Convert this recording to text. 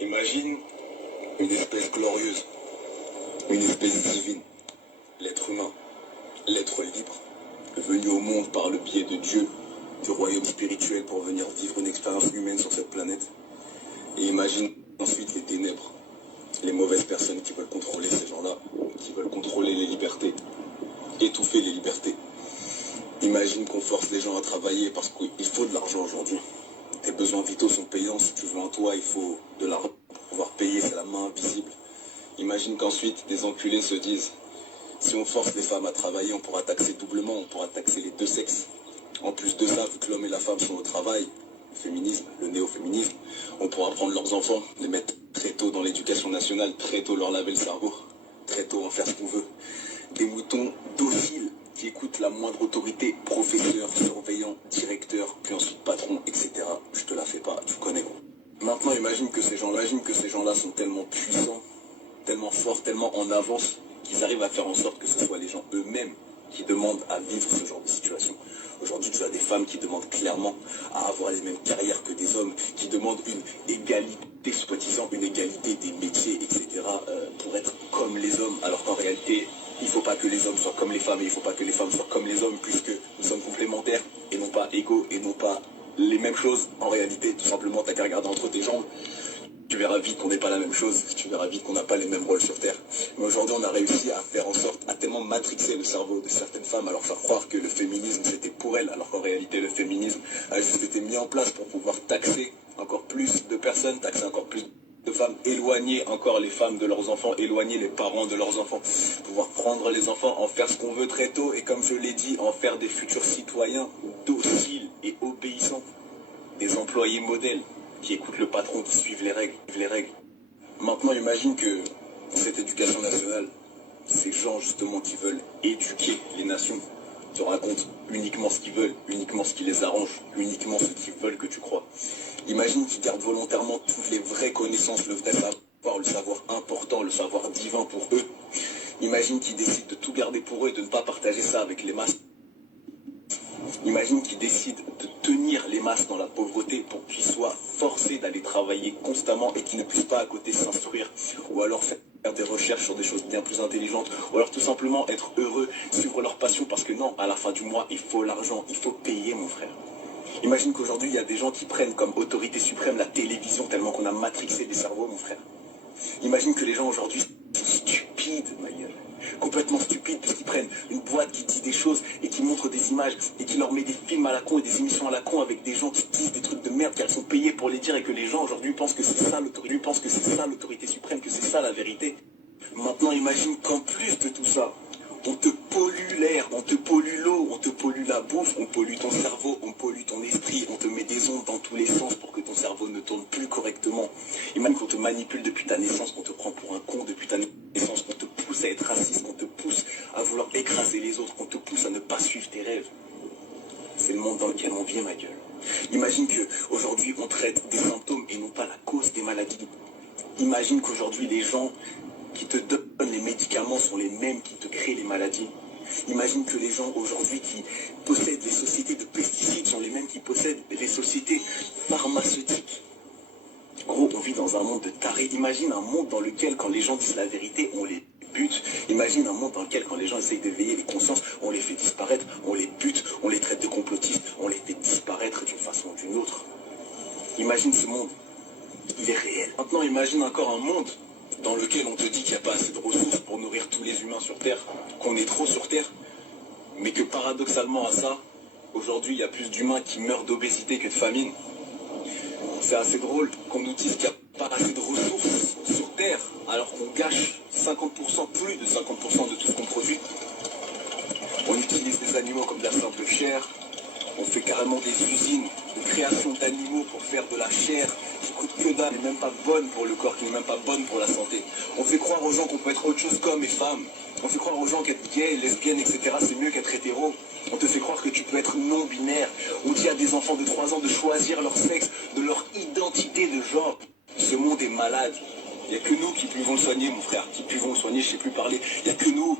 Imagine une espèce glorieuse, une espèce divine, l'être humain, l'être libre, venu au monde par le biais de Dieu, du royaume spirituel pour venir vivre une expérience humaine sur cette planète. Et imagine ensuite les ténèbres, les mauvaises personnes qui veulent contrôler ces gens-là, qui veulent contrôler les libertés, étouffer les libertés. Imagine qu'on force les gens à travailler parce qu'il faut de l'argent aujourd'hui. Tes besoins vitaux sont payants, si tu veux un toit, il faut de l'argent pour pouvoir payer, c'est la main invisible. Imagine qu'ensuite des enculés se disent, si on force les femmes à travailler, on pourra taxer doublement, on pourra taxer les deux sexes. En plus de ça, vu que l'homme et la femme sont au travail, le féminisme, le néo-féminisme, on pourra prendre leurs enfants, les mettre très tôt dans l'éducation nationale, très tôt leur laver le cerveau, très tôt en faire ce qu'on veut. Des moutons dociles qui écoutent la moindre autorité, professeur, surveillant, directeur, puis ensuite patron, etc. Je te la fais pas, tu connais gros. Maintenant imagine que ces gens-là sont tellement puissants, tellement forts, tellement en avance, qu'ils arrivent à faire en sorte que ce soit les gens eux-mêmes qui demandent à vivre ce genre de situation. Aujourd'hui, tu as des femmes qui demandent clairement à avoir les mêmes carrières que des hommes, qui demandent une égalité, soi-disant une égalité des métiers, etc., pour être comme les hommes, alors qu'en réalité, il ne faut pas que les hommes soient comme les femmes, et il ne faut pas que les femmes soient comme les hommes, puisque nous sommes complémentaires, et non pas égaux, et non pas les mêmes choses. En réalité, tout simplement, tu n'as qu'à regarder entre tes jambes. Tu verras vite qu'on n'est pas la même chose, tu verras vite qu'on n'a pas les mêmes rôles sur Terre. Mais aujourd'hui, on a réussi à faire en sorte, à tellement matrixer le cerveau de certaines femmes, à leur faire croire que le féminisme c'était pour elles, alors qu'en réalité le féminisme a juste été mis en place pour pouvoir taxer encore plus de personnes, taxer encore plus de femmes, éloigner encore les femmes de leurs enfants, éloigner les parents de leurs enfants, pouvoir prendre les enfants, en faire ce qu'on veut très tôt, et comme je l'ai dit, en faire des futurs citoyens dociles et obéissants, des employés modèles, qui écoutent le patron, qui suivent les règles. Maintenant, imagine que cette éducation nationale, ces gens justement qui veulent éduquer les nations, te racontent uniquement ce qu'ils veulent, uniquement ce qui les arrange, uniquement ce qu'ils veulent que tu crois. Imagine qu'ils gardent volontairement toutes les vraies connaissances, le vrai savoir, le savoir important, le savoir divin pour eux. Imagine qu'ils décident de tout garder pour eux et de ne pas partager ça avec les masses. Imagine qu'ils décident de tenir les masses dans la pauvreté pour qu'ils soient forcés d'aller travailler constamment et qu'ils ne puissent pas à côté s'instruire ou alors faire des recherches sur des choses bien plus intelligentes ou alors tout simplement être heureux, suivre leur passion parce que non, à la fin du mois, il faut l'argent, il faut payer mon frère. Imagine qu'aujourd'hui, il y a des gens qui prennent comme autorité suprême la télévision tellement qu'on a matrixé les cerveaux, mon frère. Imagine que les gens aujourd'hui sont stupides, ma gueule. Complètement stupides parce qu'ils prennent une boîte qui dit des choses et qui montre des images et qui leur met des films à la con et des émissions à la con avec des gens qui disent des trucs de merde car ils sont payés pour les dire et que les gens aujourd'hui pensent que c'est ça l'autorité suprême, que c'est ça la vérité. Maintenant imagine qu'en plus de tout ça, on te pollue l'air, on te pollue l'eau, on te pollue la bouffe, on pollue ton cerveau, on pollue ton esprit, on te met des ondes dans tous les sens pour que ton cerveau ne tourne plus correctement. Imagine qu'on te manipule depuis ta naissance, qu'on te prend pour un con depuis ta naissance, qu'on te pousse à être raciste, qu'on te pousse à vouloir écraser les autres, qu'on te pousse à ne pas suivre tes rêves. C'est le monde dans lequel on vit, ma gueule. Imagine qu'aujourd'hui on traite des symptômes et non pas la cause des maladies. Imagine qu'aujourd'hui les gens qui te donnent les médicaments sont les mêmes qui te créent les maladies. Imagine que les gens aujourd'hui qui possèdent les sociétés de pesticides sont les mêmes qui possèdent les sociétés pharmaceutiques. Gros, on vit dans un monde de tarés. Imagine un monde dans lequel, quand les gens disent la vérité, on les bute. Imagine un monde dans lequel, quand les gens essayent d'éveiller les consciences, on les fait disparaître, on les bute, on les traite de complotistes, on les fait disparaître d'une façon ou d'une autre. Imagine ce monde. Il est réel. Maintenant, imagine encore un monde dans lequel on te dit qu'il n'y a pas assez de ressources pour nourrir tous les humains sur Terre, qu'on est trop sur Terre, mais que paradoxalement à ça, aujourd'hui, il y a plus d'humains qui meurent d'obésité que de famine. C'est assez drôle qu'on nous dise qu'il n'y a pas assez de ressources sur Terre, alors qu'on gâche 50%, plus de 50% de tout ce qu'on produit. On utilise des animaux comme de la simple chair, on fait carrément des usines de création d'animaux pour faire de la chair qui coûte que dalle, qui n'est même pas bonne pour le corps, qui n'est même pas bonne pour la santé. On fait croire aux gens qu'on peut être autre chose qu'homme et femme. On fait croire aux gens qu'être gay, lesbienne, etc. c'est mieux qu'être hétéro. On te fait croire que tu peux être non-binaire. On dit à des enfants de 3 ans de choisir leur sexe, de leur identité de genre. Ce monde est malade. Il n'y a que nous qui pouvons le soigner, mon frère, qui pouvons le soigner, je ne sais plus parler. Il n'y a que nous